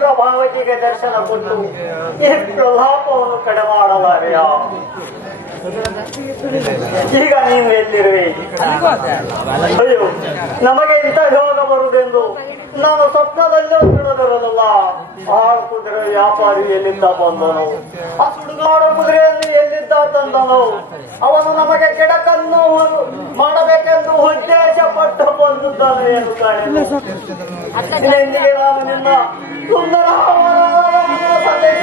ಪ್ರಭಾವತಿಗೆ ದರ್ಶನ ಕೊಟ್ಟು ಈ ಪ್ರಲಾಪವನ್ನು ಕಡಿಮಾಡಲಾರೆಯ. ಈಗ ನೀನು ಎಲ್ಲಿರುವೆ? ಅಯ್ಯೋ, ನಮಗೆ ಇಂಥ ಯೋಗ ಬರುವುದೆಂದು ನಾನು ಸ್ವಪ್ನದಲ್ಲೂ ತಿಳಿದಿರಲಿಲ್ಲ. ಆ ಕುದುರೆ ವ್ಯಾಪಾರಿ ಎಲ್ಲಿದ್ದ ಬಂದನು, ಆ ಸುಡುಗಾಡ ಕುದುರೆಯನ್ನು ಎಲ್ಲಿದ್ದ ತಂದನು. ಅವನು ನಮಗೆ ಕೆಡಕನ್ನು ಮಾಡಬೇಕೆಂದು ಉದ್ದೇಶ ಪಟ್ಟು ಬಂದಿದ್ದಾನೆ ಎಂದು ಕಾಣಿಲ್ಲ. ಎಂದಿಗೆ ನಾನು ನಿನ್ನ ಸುಂದರ ಸಂದೇಶ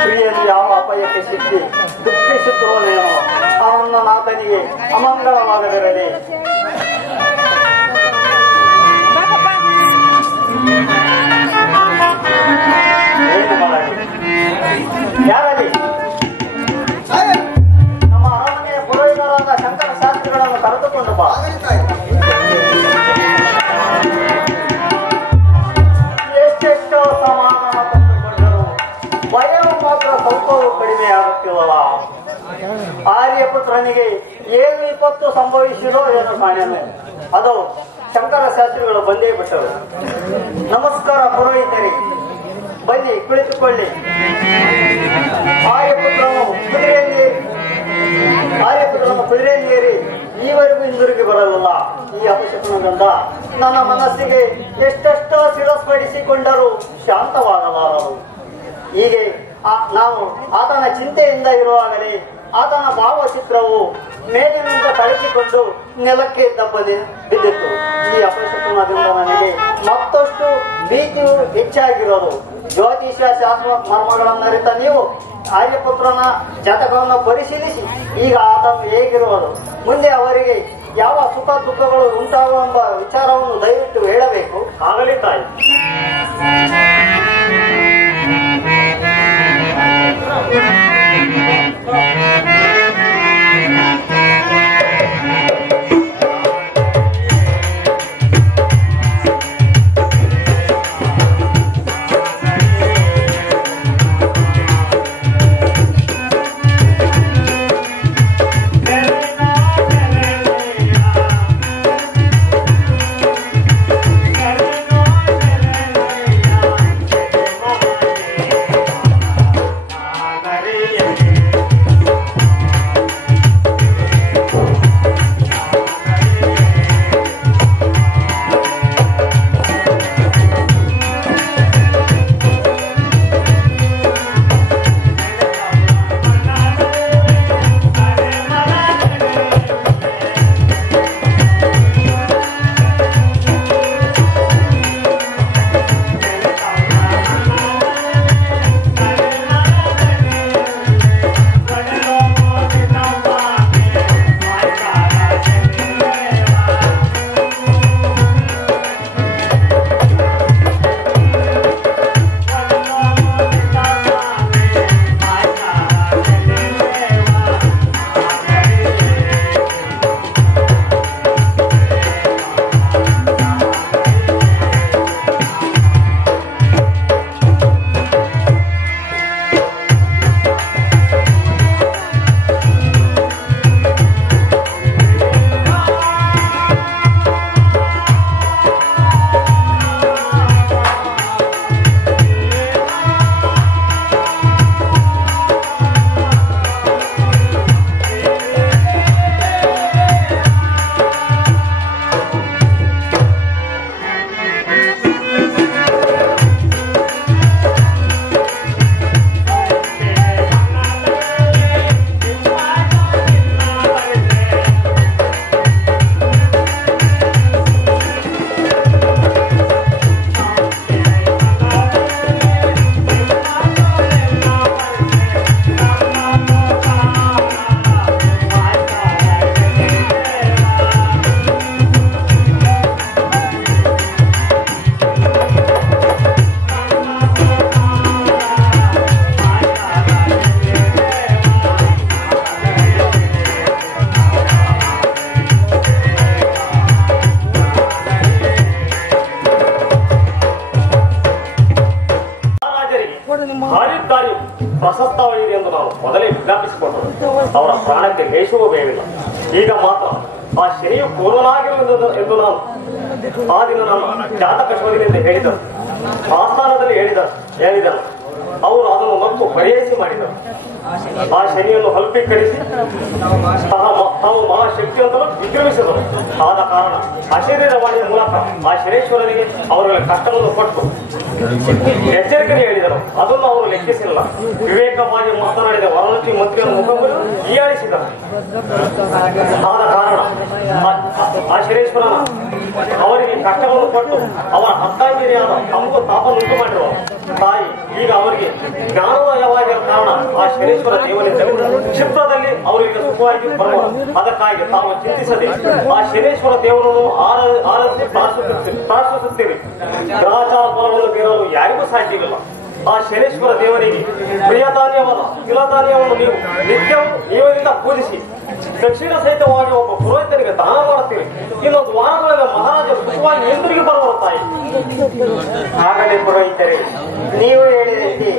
ಸ್ತ್ರೀಯನ್ನು ಯಾವ ಅಪಾಯಕ್ಕೆ ಸಿಕ್ಕಿ ದುಃಖಿಸುತ್ತಿರುವನೇನೋ ಅವನ ನಾಥನಿಗೆ ಅಮಂಗಳವಾಗದಿರಲಿ. ಏನು ಮಾಡಲಿ? ಯಾರಲ್ಲಿ ನಮ್ಮ ಅರಮನೆಯ ಪುರೋಹಿತರಾದ ಶಂಕರ ಶಾಸ್ತ್ರಿಗಳನ್ನು ಕರೆದುಕೊಂಡು ಬಾ. ಎಷ್ಟೆಷ್ಟೋ ಸಮಾಧಾನ ತಂದುಕೊಂಡರು, ಭಯವು ಮಾತ್ರ ಸ್ವಲ್ಪವೂ ಕಡಿಮೆ ಆಗುತ್ತಿಲ್ಲವ. ಆರ್ಯಪುತ್ರನಿಗೆ ಏನು ವಿಪತ್ತು ಸಂಭವಿಸಿರೋ ಏನು ಕಾಣೆನು. ಅದು ಶಂಕರ ಶಾಸ್ತ್ರಿಗಳು ಬಂದೇ ಬಿಟ್ಟರು. ನಮಸ್ಕಾರ ಪುರೋಹಿತರಿ, ಬನ್ನಿ ಕುಳಿತುಕೊಳ್ಳಿ. ಆರ್ಯಪುತ್ರನು ಕುದುರೆಯನ್ನೇರಿ ಈವರೆಗೂ ಹಿಂದಿರುಗಿ ಬರಲಿಲ್ಲ. ಈ ಅಪಶಕುನದಿಂದ ನನ್ನ ಮನಸ್ಸಿಗೆ ಎಷ್ಟೆಷ್ಟೋ ಸಿರಸ್ಪಡಿಸಿಕೊಂಡರೂ ಶಾಂತವಾಗಲಾರದು. ಹೀಗೆ ನಾವು ಆತನ ಚಿಂತೆಯಿಂದ ಇರುವಾಗಲೇ ಆತನ ಭಾವಚಿತ್ರವು ಮೇಲಿನಿಂದ ಕಳಿಸಿಕೊಂಡು ನೆಲಕ್ಕೆ ಬಿದ್ದಿತ್ತು. ಈ ಅಪಶಕುನದಿಂದ ನನಗೆ ಮತ್ತಷ್ಟು ಭೀತಿಯು ಹೆಚ್ಚಾಗಿರೋದು. ಜ್ಯೋತಿಷ್ಯ ಶಾಸ್ತ್ರ ಮರ್ಮಗಳನ್ನರಿತ ನೀವು ಆರ್ಯಪುತ್ರನ ಜಾತಕವನ್ನು ಪರಿಶೀಲಿಸಿ ಈಗ ಆತನು ಹೇಗಿರುವುದು, ಮುಂದೆ ಅವರಿಗೆ ಯಾವ ಸುಖ ದುಃಖಗಳು ಉಂಟಾಗುವ ವಿಚಾರವನ್ನು ದಯವಿಟ್ಟು ಹೇಳಬೇಕು. ಆಗಲಿ ತಾಯಿ. ಹಾರಿದ್ದಾರೆಯೂ ಪ್ರಶಸ್ತವಾಗಿದೆ ಎಂದು ನಾನು ಮೊದಲೇ ವಿಜ್ಞಾಪಿಸಿಕೊಂಡರು. ಅವರ ಪ್ರಾಣಕ್ಕೆ ಲೇಷವೂ ಬೇವಿಲ್ಲ. ಈಗ ಮಾತ್ರ ಆ ಶನಿಯು ಪೂರ್ವನಾಗಿರುವುದು ಎಂದು ನಾನು ಆ ದಿನ ನಾನು ಜಾತಕ ಶೋಧನೆಯಿಂದ ಹೇಳಿದರು. ಆಸ್ಥಾನದಲ್ಲಿ ಹೇಳಿದರು. ಅವರು ಅದನ್ನು ಮತ್ತು ಪರಿಹರಿಸಿ ಮಾಡಿದರು. ಆ ಶನಿಯನ್ನು ಹಲ್ಪೀಕರಿಸಿ ತಾವು ಮಹಾಶಕ್ತಿಯಂತಲೂ ವಿಜೃಂಭಿಸಿದರು. ಆದ ಕಾರಣ ಅಶರೀರವಾಣಿಯ ಮೂಲಕ ಆ ಶನೇಶ್ವರನಿಗೆ ಅವರ ಕಷ್ಟವನ್ನು ಕೊಟ್ಟು ಎಚ್ಚರಿಕೆ ಹೇಳಿದರು. ಅದನ್ನು ಅವರು ಲೆಕ್ಕಿಸಿಲ್ಲ. ವಿವೇಕವಾಗಿ ಮಾತನಾಡಿದ ವರಲಕ್ಷ್ಮಿ ಮಂತ್ರಿಯನ್ನು ಮುಖಂಬರು ಹೀಯಾಳಿಸಿದರು. ಆದ ಕಾರಣ ಆ ಶನೇಶ್ವರನ ಅವರಿಗೆ ಕಷ್ಟವನ್ನು ಕೊಟ್ಟು ಅವರ ಹತ್ತಾಂಗಿರಿಯಾದ ತಮಗೂ ತಾಪನ್ನುಂಟು ಮಾಡಿರುವ ತಾಯಿ ಈಗ ಅವರಿಗೆ ಜ್ಞಾನೋದಯವಾಗಿರುವ ಕಾರಣ ಆ ಶನೇಶ್ವರ ದೇವನಿದ್ದರು ಕ್ಷಿಪ್ರದಲ್ಲಿ ಅವರಿಗೆ ಸುಖವಾಗಿ ಬರುವ. ಅದಕ್ಕಾಗಿ ತಾವು ಚಿಂತಿಸದೆ ಆ ಶನೇಶ್ವರ ದೇವರನ್ನು ಆರಾಧಿಸಿ ಪ್ರಾರ್ಥಿಸುತ್ತೀರಿ. ಗ್ರಹಚಾರ ಫಲವನ್ನು ಬೀರಲು ಯಾರಿಗೂ ಸಾಧ್ಯವಿಲ್ಲ. ಆ ಶನೇಶ್ವರ ದೇವರಿಗೆ ಪ್ರಿಯತಾನ್ಯವಾದ ತಿಲತಾನ್ಯವನ್ನು ನೀವು ನಿತ್ಯವೂ ನೀವಿಂದ ಪೂಜಿಸಿ ದಕ್ಷಿಣ ಸಹಿತವಾಗಿ ಒಬ್ಬ ಪುರೋಹಿತರಿಗೆ ದಾನ ಮಾಡುತ್ತೀರಿ. ಇನ್ನೊಂದು ವಾರಗಳಲ್ಲಿ ಮಹಾರಾಜರು ಸುಖವಾಗಿ ಹಿಂದಿರುಗಿ ಬರುವ ತಾಯಿ. ಆಗಲೇ ಪುರೋಹಿತರೆ, ನೀವು ಹೇಳಿದಂತೆ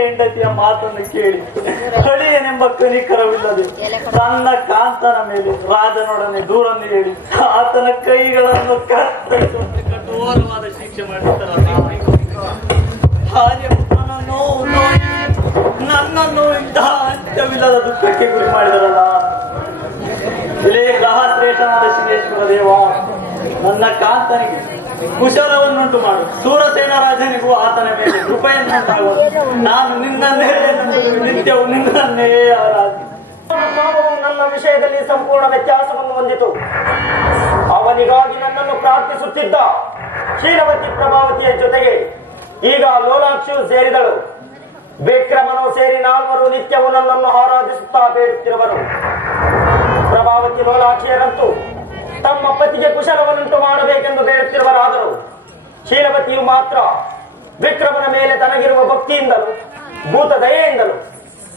ಹೆಂಡತಿಯ ಮಾತನ್ನು ಕೇಳಿ ಹಳಿಯನೆಂಬ ಕನಿಕರವಿಲ್ಲದೆ ತನ್ನ ಕಾಂತನ ಮೇಲೆ ರಾಜನೊಡನೆ ದೂರನ್ನು ಹೇಳಿ ಆತನ ಕೈಗಳನ್ನು ಕತ್ತರಿಸುವಂತೆ ಕಠೋರವಾದ ಶಿಕ್ಷೆ ಮಾಡಿರ್ತಾರೆ. ನನ್ನನ್ನು ಇಂತಹ ಅಂತ್ಯವಿಲ್ಲದ ದುಃಖಕ್ಕೆ ಗುರಿ ಮಾಡಿದರಲ್ಲ. ಇಲ್ಲೇ ಗ್ರಹ ಶ್ರೇಷ್ಠನಾದ ಶಿವೇಶ್ವರ ದೇವ, ನನ್ನ ಕಾಂತನಿಗೆ ಕುಶಲವನ್ನುಂಟು ಮಾಡು. ಸೂರಸೇನ ರಾಜನಿಗೂ ಆತನ ಮೇಲೆ ಕೃಪೆಯನ್ನುಂಟಾಗುವುದು. ನಾನು ನಿನ್ನನ್ನೇ ನಿತ್ಯವು ನಿನ್ನನ್ನೇ ಆರಾಧಿ. ನನ್ನ ವಿಷಯದಲ್ಲಿ ಸಂಪೂರ್ಣ ವ್ಯತ್ಯಾಸವನ್ನು ಹೊಂದಿತು. ಅವನಿಗಾಗಿ ನನ್ನನ್ನು ಪ್ರಾರ್ಥಿಸುತ್ತಿದ್ದ ಶೀಲವತಿ ಪ್ರಭಾವತಿಯ ಜೊತೆಗೆ ಈಗ ಲೋಲಾಕ್ಷಿಯು ಸೇರಿದಳು. ವಿಕ್ರಮನು ಸೇರಿ ನಾಲ್ವರು ನಿತ್ಯವೂ ನನ್ನನ್ನು ಆರಾಧಿಸುತ್ತಾ ಬೇಡುತ್ತಿರುವರು. ಪ್ರಭಾವತಿ ಲೋಲಾಕ್ಷಿಯರಂತೂ ತಮ್ಮ ಪತಿಗೆ ಕುಶಲವನ್ನುಂಟು ಮಾಡಬೇಕೆಂದು ಬೇಡುತ್ತಿರುವರಾದರು. ಶೀಲವತಿಯು ಮಾತ್ರ ವಿಕ್ರಮನ ಮೇಲೆ ತನಗಿರುವ ಭಕ್ತಿಯಿಂದಲೂ ಭೂತ ದಯೆಯಿಂದಲೂ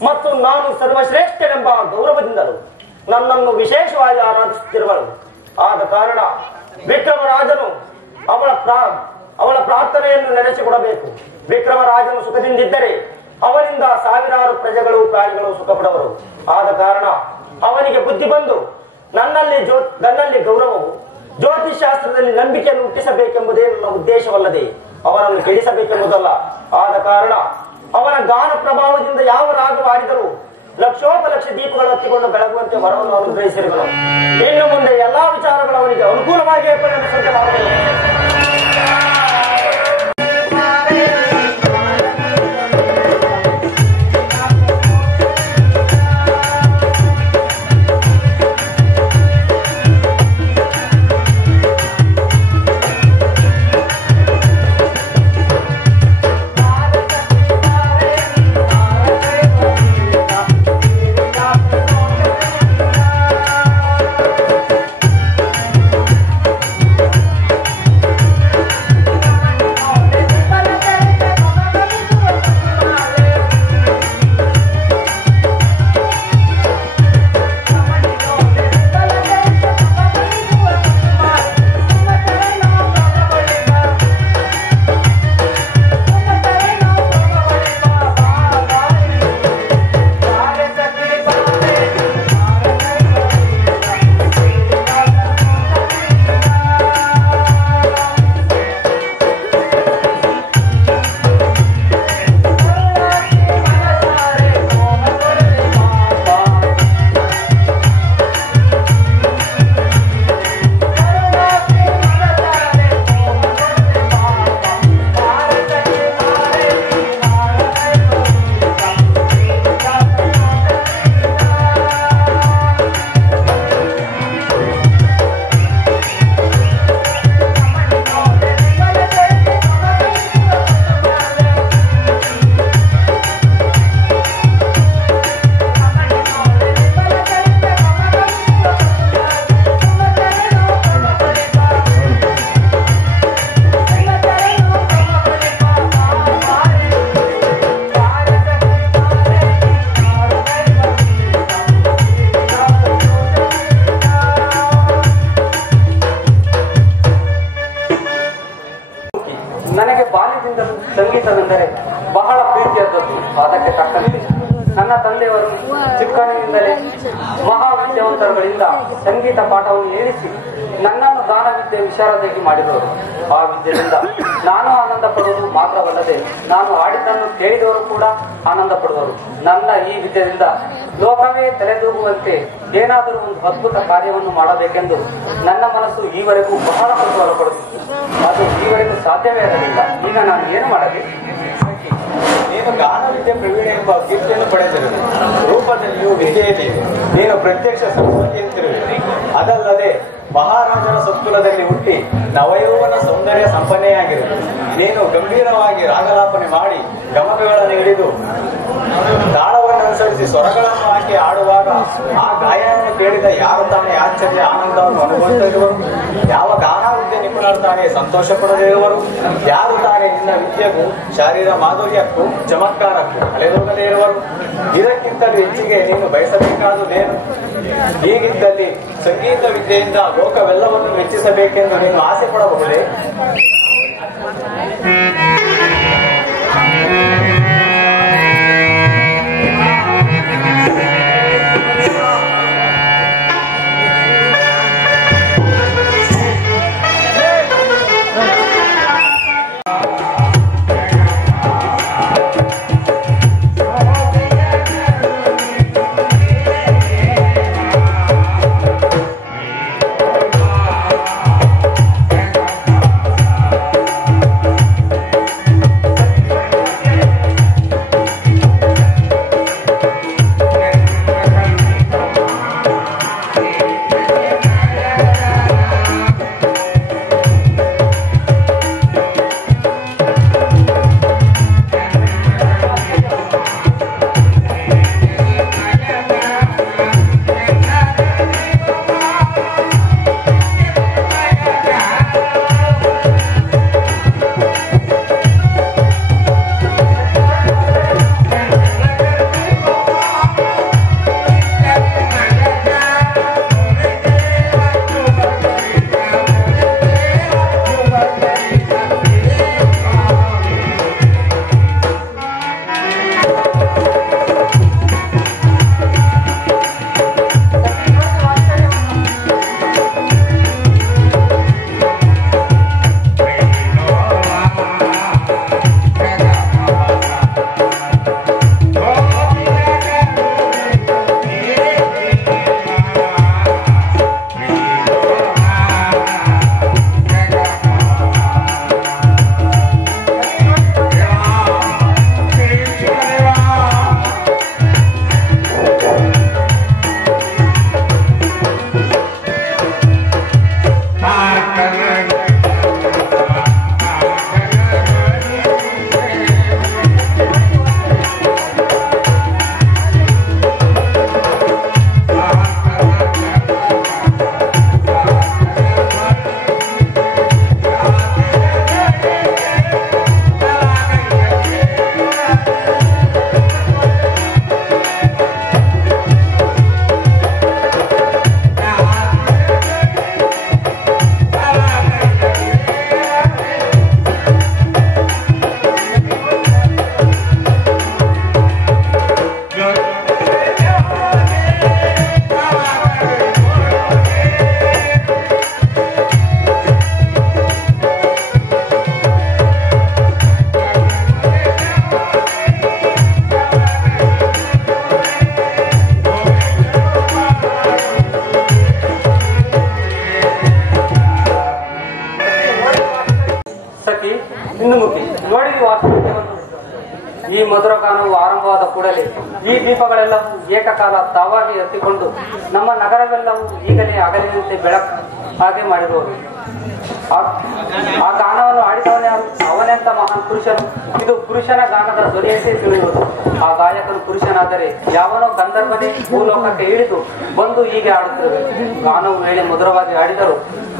ಮತ್ತು ನಾನು ಸರ್ವಶ್ರೇಷ್ಠನೆಂಬ ಗೌರವದಿಂದಲೂ ನನ್ನನ್ನು ವಿಶೇಷವಾಗಿ ಆರಾಧಿಸುತ್ತಿರುವಳು. ಆದ ಕಾರಣ ವಿಕ್ರಮರಾಜನು ಅವಳ ಪ್ರಾರ್ಥನೆಯನ್ನು ನೆನೆಸಿಕೊಡಬೇಕು. ವಿಕ್ರಮರಾಜನು ಸುಖದಿಂದಿದ್ದರೆ ಅವರಿಂದ ಸಾವಿರಾರು ಪ್ರಜೆಗಳು ಪ್ರಾಣಿಗಳು ಸುಖಪಡುವರು. ಆದ ಕಾರಣ ಅವನಿಗೆ ಬುದ್ಧಿ ಬಂದು ನನ್ನಲ್ಲಿ ಗೌರವವು ಜ್ಯೋತಿಷ್ ಶಾಸ್ತ್ರದಲ್ಲಿ ನಂಬಿಕೆಯನ್ನು ಹುಟ್ಟಿಸಬೇಕೆಂಬುದೇ ನನ್ನ ಉದ್ದೇಶವಲ್ಲದೆ ಅವನನ್ನು ಕೆಡಿಸಬೇಕೆಂಬುದಲ್ಲ. ಆದ ಕಾರಣ ಅವನ ಗಾನ ಪ್ರಭಾವದಿಂದ ಯಾವ ರಾಗವಾಡಿದರೂ ಲಕ್ಷೋಪಲಕ್ಷ ದೀಪಗಳು ಹತ್ತಿಕೊಂಡು ಬೆಳಗುವಂತೆ ವರವನ್ನು ಅನುಗ್ರಹಿಸಿರುವನು. ಇನ್ನು ಮುಂದೆ ಎಲ್ಲಾ ವಿಚಾರಗಳು ಅವನಿಗೆ ಅನುಕೂಲವಾಗಿಯೇ ಪರಿಣಮಿಸುವಂತೆ ಮಾಡುವುದು. ನನಗೆ ಬಾಲ್ಯದಿಂದಲೂ ಸಂಗೀತವೆಂದರೆ ಬಹಳ ಪ್ರೀತಿಯಾದದ್ದು. ಅದಕ್ಕೆ ತಕ್ಕಂತೆ ನನ್ನ ತಂದೆಯವರು ಚಿಕ್ಕಂದಿನಿಂದಲೇ ಮಹಾವಿದ್ಯಾವಂತರುಗಳಿಂದ ಸಂಗೀತ ಪಾಠವನ್ನು ಹೇಳಿಸಿ ನನ್ನನ್ನು ಗಾನವಿದ್ಯೆ ವಿಶಾರದಾಗಿ ಮಾಡಿದವರು. ಆ ವಿದ್ಯೆಯಿಂದ ನಾನು ಆನಂದ ಪಡುವುದು ಮಾತ್ರವಲ್ಲದೆ ನಾನು ಹಾಡಿದ್ದನ್ನು ಕೇಳಿದವರು ಕೂಡ ಆನಂದ ಪಡುವರು. ನನ್ನ ಈ ವಿದ್ಯೆಯಿಂದ ಲೋಕವೇ ತಲೆದೂಗುವಂತೆ ಏನಾದರೂ ಒಂದು ಅದ್ಭುತ ಕಾರ್ಯವನ್ನು ಮಾಡಬೇಕೆಂದು ನನ್ನ ಮನಸ್ಸು ಈವರೆಗೂ ಬಹಳ ಕುತೂಹಲ ಪಡುತ್ತಿತ್ತು. ಅದು ಈವರೆಗೂ ಸಾಧ್ಯವೇ ಇರಲಿಲ್ಲ. ಈಗ ನಾನು ಏನು ಮಾಡಲಿ? ನೀನು ಗಾನವಿದ್ಯೆ ಪ್ರವೀಣ ಎಂಬ ಕೀರ್ತಿಯನ್ನು ಪಡೆದಿರುವೆ. ರೂಪದಲ್ಲಿಯೂ ವಿದ್ಯೆಯಲ್ಲಿ ನೀನು ಪ್ರತ್ಯಕ್ಷ ಸಂಸ್ಕೃತಿ ಅಂತಿರುವೆ. ಅದಲ್ಲದೆ ಮಹಾರಾಜನ ಸಂಸ್ಕೃತದಲ್ಲಿ ಹುಟ್ಟಿ ನವಯೌವನ ಸೌಂದರ್ಯ ಸಂಪನ್ನೆಯಾಗಿರುವೆ. ನೀನು ಗಂಭೀರವಾಗಿ ರಾಗಲಾಪನೆ ಮಾಡಿ ಗಮಕಗಳನ್ನು ಹಿಡಿದು ತಾಳವನ್ನು ಅನುಸರಿಸಿ ಸ್ವರಗಳನ್ನು ಹಾಕಿ ಆಡುವಾಗ ಆ ಗಾಯನವನ್ನು ಕೇಳಿದ ಯಾರು ತಾನೇ ಆಶ್ಚರ್ಯ ಆನಂದವನ್ನು ಅನುಭವಿಸದೇ ಇರುವರು? ಯಾವ ಗಾನವಿದ್ಯೆ ನಿಪುಣರು ತಾನೇ ಸಂತೋಷ ಪಡದೇ ಇರುವರು? ಯಾರು ತಾನೇ ನಿನ್ನ ವಿದ್ಯೆಗೂ ಶಾರೀರ ಮಾಧುರ್ಯಕ್ಕೂ ಚಮತ್ಕಾರಕ್ಕೂ ಅಲೆದೋಗದೇ ಇರುವರು? ಇದಕ್ಕಿಂತಲೂ ಹೆಚ್ಚಿಗೆ ನೀನು ಬಯಸಬೇಕಾದುದೇನು? ಹೀಗಿದ್ದಲ್ಲಿ ಸಂಗೀತ ವಿದ್ಯೆಯಿಂದ ಲೋಕವೆಲ್ಲವನ್ನು ಮೆಚ್ಚಿಸಬೇಕೆಂದು ನೀನು ಆಸೆ ಪಡಬಹುದೇ? ಈ ಮಧುರ ಗಾನವು ಆರಂಭವಾದ ಕೂಡಲೇ ಈ ದೀಪಗಳೆಲ್ಲವೂ ಏಕಕಾಲ ತಾವಾಗಿ ಎತ್ತಿಕೊಂಡು ನಮ್ಮ ನಗರವೆಲ್ಲವೂ ಈಗಲೇ ಅಗಲಿನಂತೆ ಬೆಳಕು ಹಾಗೆ ಮಾಡಿರುವುದು. ಆ ಗಾನವನ್ನು ಆಡಿದವನೇ ಅವನೆಂತ ಮಹಾನ್ ಪುರುಷನು. ಇದು ಪುರುಷನ ಗಾನದ ಧ್ವನಿಯಂತೆ ತಿಳಿಯುವುದು. ಆ ಗಾಯಕನು ಪುರುಷನಾದರೆ ಯಾವನೋ ಗಂಧರ್ವನೇ ಭೂಲೋಕಕ್ಕೆ ಇಳಿದು ಬಂದು ಹೀಗೆ ಆಡುತ್ತಿರುವೆ. ಗಾನವು ವೇಳೆ ಮಧುರವಾಗಿ ಆಡಿದರು.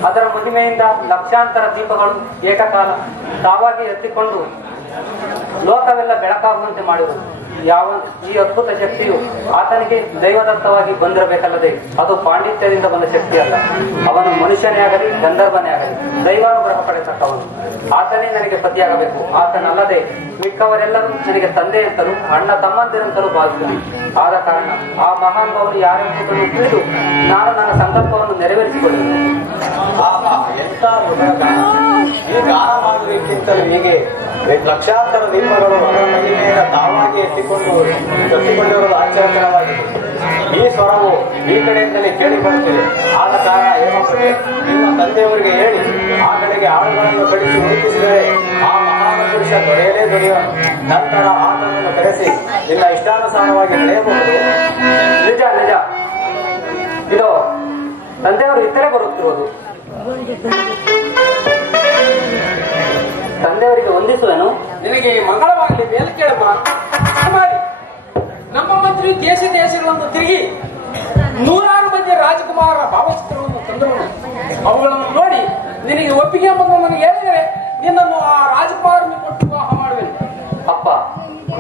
ಅದರ ಮಹಿಮೆಯಿಂದ ಲಕ್ಷಾಂತರ ದೀಪಗಳು ಏಕಕಾಲ ತಾವಾಗಿ ಎತ್ತಿಕೊಂಡು ಲೋಕವೆಲ್ಲ ಬೆಳಕಾಗುವಂತೆ ಮಾಡಿರುವುದು. ಈ ಅದ್ಭುತ ಶಕ್ತಿಯು ಆತನಿಗೆ ದೈವದತ್ತವಾಗಿ ಬಂದಿರಬೇಕಲ್ಲದೆ ಅದು ಪಾಂಡಿತ್ಯದಿಂದ ಬಂದ ಶಕ್ತಿ ಅಲ್ಲ. ಅವನು ಮನುಷ್ಯನೇ ಆಗಲಿ ಗಂಧರ್ವನೇ ಆಗಲಿ ದೈವಾನುಗ್ರಹ ಪಡೆತಕ್ಕವನು. ಆತನೇ ನನಗೆ ಪತಿಯಾಗಬೇಕು. ಆತನಲ್ಲದೆ ಮಿಕ್ಕವರೆಲ್ಲರೂ ನನಗೆ ತಂದೆ ಅಂತಲೂ ಅಣ್ಣ ತಮ್ಮಂದಿರಂತಲೂ ಭಾವಿಸಿದನು. ಆದ ಕಾರಣ ಆ ಮಹಾನುಭಾವನು ಯಾರೆಂಬುದನ್ನು ತಿಳಿದು ನಾನು ನನ್ನ ಸಂಕಲ್ಪವನ್ನು ನೆರವೇರಿಸಿಕೊಳ್ಳುತ್ತೇನೆ. ಎಂತ ಈ ಗಾನ ಮಾಡುವುದಕ್ಕಿಂತಲೂ ಹೀಗೆ ಲಕ್ಷಾಂತರ ದೀಪಗಳು ಅದರ ಮಹಿಮೆಯಿಂದ ತಾವಾಗಿ ಎತ್ತಿಕೊಂಡಿರುವುದು ಆಶ್ಚರ್ಯಕರವಾಗಿದೆ. ಈ ಸ್ವರವು ಈ ಕಡೆಯಿಂದಲೇ ಕೇಳಿ ಬರುತ್ತಿದೆ. ಆದ ಕಾರಣ ಏನಾಗುತ್ತದೆ, ನಿಮ್ಮ ತಂದೆಯವರಿಗೆ ಹೇಳಿ ಆ ಕಡೆಗೆ ಆಳುಗಳನ್ನು ಕಳಿಸಿ ಹುಡುಕಿಸಿದರೆ ಆ ಮಹಾನ ಪುರುಷ ದೊರೆಯುವನು. ನಂತರ ಆತನನ್ನು ಕರೆಸಿ ನಿನ್ನ ಇಷ್ಟಾನುಸಾರವಾಗಿ ನಡೆಯಬಹುದು. ನಿಜ ನಿಜ. ಇದು ತಂದೆಯವರು ಇತರೆ ಬರುತ್ತಿರುವುದು. ತಂದೆಯವರಿಗೆ ವಂದಿಸುವೆನು. ನಿನಗೆ ಮಂಗಳವಾಗಲಿ. ಮೇಲೆ ಕೇಳಮ್ಮ. ನಮ್ಮ ಮಂತ್ರಿ ದೇಶಗಳನ್ನು ತಿರುಗಿ ನೂರಾರು ಮಂದಿ ರಾಜಕುಮಾರರ ಭಾವಚಿತ್ರವನ್ನು ತಂದರು. ಅವುಗಳನ್ನು ನೋಡಿ ನಿನಗೆ ಒಪ್ಪಿಗೆ ಎಂಬುದು ನನಗೆ ಹೇಳಿದರೆ ನಿನ್ನನ್ನು ಆ ರಾಜಕುಮಾರನಿಗೆ ಕೊಟ್ಟು ವಿವಾಹ ಮಾಡುವೆನು. ಅಪ್ಪ,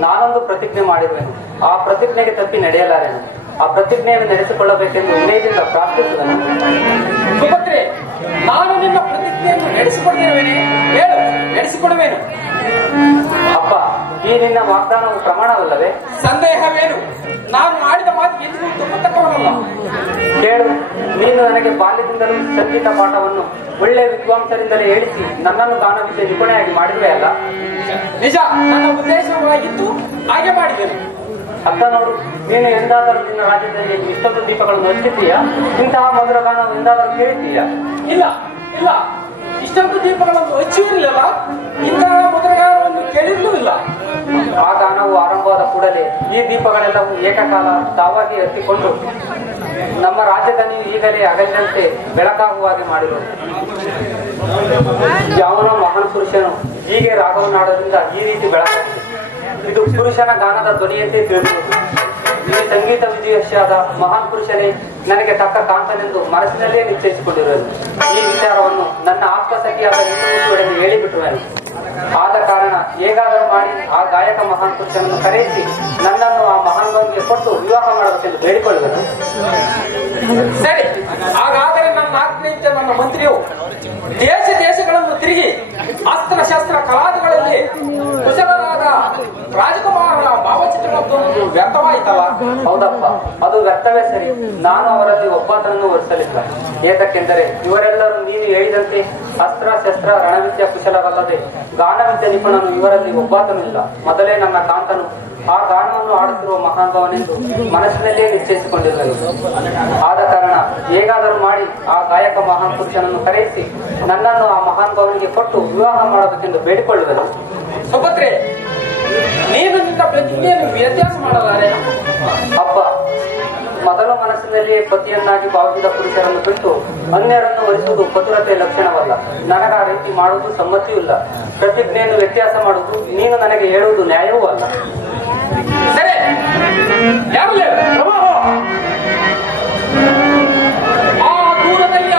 ನಾನೊಂದು ಪ್ರತಿಜ್ಞೆ ಮಾಡಿರುವೆನು. ಆ ಪ್ರತಿಜ್ಞೆಗೆ ತಪ್ಪಿ ನಡೆಯಲಾರೆನು. ಆ ಪ್ರತಿಜ್ಞೆಯನ್ನು ನಡೆಸಿಕೊಳ್ಳಬೇಕೆಂದು ವಿನಯದಿಂದ ಪ್ರಾರ್ಥಿಸುವೆನು. ಸುಭದ್ರೆ, ನಾನು ನಿನ್ನ ಪ್ರತಿಜ್ಞೆಯನ್ನು ನಡೆಸಿಕೊಡುತ್ತೇನೆ. ಹೇಳು, ನಡೆಸಿಕೊಡುವೇನು. ಅಪ್ಪ, ಈ ನಿನ್ನ ವಾಗ್ದಾನವು ಪ್ರಮಾಣವಲ್ಲವೇ? ಸಂದೇಹವೇನು? ನಾನು ಆಡಿದ ಮಾತು ಎಂದಿಗೂ ತಪ್ಪತಕ್ಕವನಲ್ಲ. ಕೇಳು, ನೀನು ನನಗೆ ಬಾಲ್ಯದಿಂದಲೂ ಸಂಗೀತ ಪಾಠವನ್ನು ಒಳ್ಳೆಯ ವಿದ್ವಾಂಸರಿಂದಲೇ ಹೇಳಿಸಿ ನನ್ನನ್ನು ಗಾನವಿದ್ಯೆ ನಿಪುಣೆಯಾಗಿ ಮಾಡಿರುವೆ ಅಲ್ಲ? ನಿಜ, ನನ್ನ ಉದ್ದೇಶವಾಗಿದ್ದು ಹಾಗೆ ಮಾಡಿದ್ದೇನೆ. ಅಕ್ಕ ನೋಡು, ನೀನು ಎಂದಾದರೂ ನಿನ್ನ ರಾಜ್ಯದಲ್ಲಿ ಇಷ್ಟೊಂದು ದೀಪಗಳನ್ನು ಹಚ್ಚಿದ್ದೀಯಾ? ಇಂತಹ ಮಧುರ ಗಾನವು ಎಂದಾದರೂ ಕೇಳಿದ್ದೀಯಾ? ಇಲ್ಲ ಇಲ್ಲ, ಇಷ್ಟೊಂದು ದೀಪಗಳನ್ನು ಹಚ್ಚಿರಲಿಲ್ಲ. ಇಂತಹ ಮಧುರಗಾನವನ್ನು ಕೇಳಿರಲೂ ಇಲ್ಲ. ಆ ಗಾನವು ಆರಂಭವಾದ ಕೂಡಲೇ ಈ ದೀಪಗಳೆಲ್ಲವೂ ಏಕಕಾಲ ತಾವಾಗಿ ಎತ್ತಿಕೊಂಡು ನಮ್ಮ ರಾಜ್ಯದಲ್ಲಿ ಈಗಲೇ ಅಗಲಿನಂತೆ ಬೆಳಕಾಗುವ ಹಾಗೆ ಮಾಡಿರುವುದು. ಯಾವನೋ ಮಹಾನ್ ಪುರುಷನು ಹೀಗೆ ರಾಗವನ್ನಾಡೋದ್ರಿಂದ ಈ ರೀತಿ ಬೆಳಕಾಗಿದೆ. ಇದು ಪುರುಷನ ಗಾನದ ಧ್ವನಿಯಂತೆ ತಿಳಿಯುವುದು. ಈ ಸಂಗೀತ ವಿದ್ಯಾದ ಮಹಾನ್ ಪುರುಷನೇ ನನಗೆ ತಕ್ಕ ಕಾಂತನೆಂದು ಮನಸ್ಸಿನಲ್ಲೇ ನಿಶ್ಚಯಿಸಿಕೊಂಡಿರುವುದು. ಈ ವಿಚಾರವನ್ನು ನನ್ನ ಆತ್ಮಸಖಿಯಾದ ಹೆಣ್ಣು ಹೇಳಿಬಿಟ್ಟುವೆನು. ಆದ ಕಾರಣ ಹೇಗಾದರೂ ಮಾಡಿ ಆ ಗಾಯಕ ಮಹಾನ್ ಪುರುಷನನ್ನು ಕರೆಯಿಸಿ ನನ್ನನ್ನು ಆ ಮಹಾನ್ಭಾವಿಗೆ ಕೊಟ್ಟು ವಿವಾಹ ಮಾಡಬೇಕೆಂದು ಬೇಡಿಕೊಳ್ಳುವೆನು. ಸರಿ, ಹಾಗಾದರೆ ನನ್ನ ಆಜ್ಞೆಯಿಂದ ನನ್ನ ಮಂತ್ರಿಯು ದೇಶಗಳನ್ನು ತಿರುಗಿ ಅಸ್ತ್ರ ಶಸ್ತ್ರ ಕಲಾದಿಗಳಲ್ಲಿ ಕುಶಲರಾದ ರಾಜಕುಮಾರರ ಭಾವಚಿತ್ರವನ್ನು ವ್ಯರ್ಥವಾಯಿತಲ್ಲ? ಹೌದಪ್ಪ, ಅದು ವ್ಯರ್ಥವೇ ಸರಿ. ನಾನು ಅವರಲ್ಲಿ ಒಬ್ಬಾತನನ್ನು ಹೊರಿಸಲಿಲ್ಲ. ಏತಕ್ಕೆಂದರೆ ಇವರೆಲ್ಲರೂ ನೀನು ಹೇಳಿದಂತೆ ಅಸ್ತ್ರ ಶಸ್ತ್ರ ರಣವಿದ್ಯಾ ಕುಶಲರಲ್ಲದೆ ಗಾನವಿದ್ಯೆ ನಿಪುಣನು ಇವರಲ್ಲಿ ಒಬ್ಬಾತನೂ ಇಲ್ಲ. ಮೊದಲೇ ನನ್ನ ಕಾಂತನು ಆ ಗಾನವನ್ನು ಆಡುತ್ತಿರುವ ಮಹಾನುಭಾವನೆಂದು ಮನಸ್ಸಿನಲ್ಲೇ ನಿಶ್ಚಯಿಸಿಕೊಂಡಿರುವೆನು. ಆದ ಕಾರಣ ಹೇಗಾದರೂ ಮಾಡಿ ಆ ಗಾಯಕ ಮಹಾನ್ ಪುರುಷನನ್ನು ಕರೆಯಿಸಿ ನನ್ನನ್ನು ಆ ಮಹಾನುಭಾವನಿಗೆ ಕೊಟ್ಟು ವಿವಾಹ ಮಾಡಬೇಕೆಂದು ಬೇಡಿಕೊಳ್ಳುವೆನು. ಸುಭದ್ರೆ, ನೀನು ನಿನ್ನ ಪ್ರತಿಜ್ಞೆಯನ್ನು ವ್ಯತ್ಯಾಸ ಮಾಡಲಾರೆ. ಅಪ್ಪ, ಮೊದಲ ಮನಸ್ಸಿನಲ್ಲಿ ಪತಿಯನ್ನಾಗಿ ಭಾವಿಸಿದ ಪುರುಷರನ್ನು ಬಿಟ್ಟು ಅನ್ಯರನ್ನು ವರಿಸುವುದು ಪತುರತೆಯ ಲಕ್ಷಣವಲ್ಲ. ನನಗ ಆ ರೀತಿ ಮಾಡುವುದು ಸಮ್ಮತಿಯೂ ಇಲ್ಲ. ಪ್ರತಿಜ್ಞೆಯನ್ನು ವ್ಯತ್ಯಾಸ ಮಾಡುವುದು ನೀನು ನನಗೆ ಹೇಳುವುದು ನ್ಯಾಯವೂ ಅಲ್ಲ. ಸರಿ, ಆ ದೂರದಲ್ಲಿ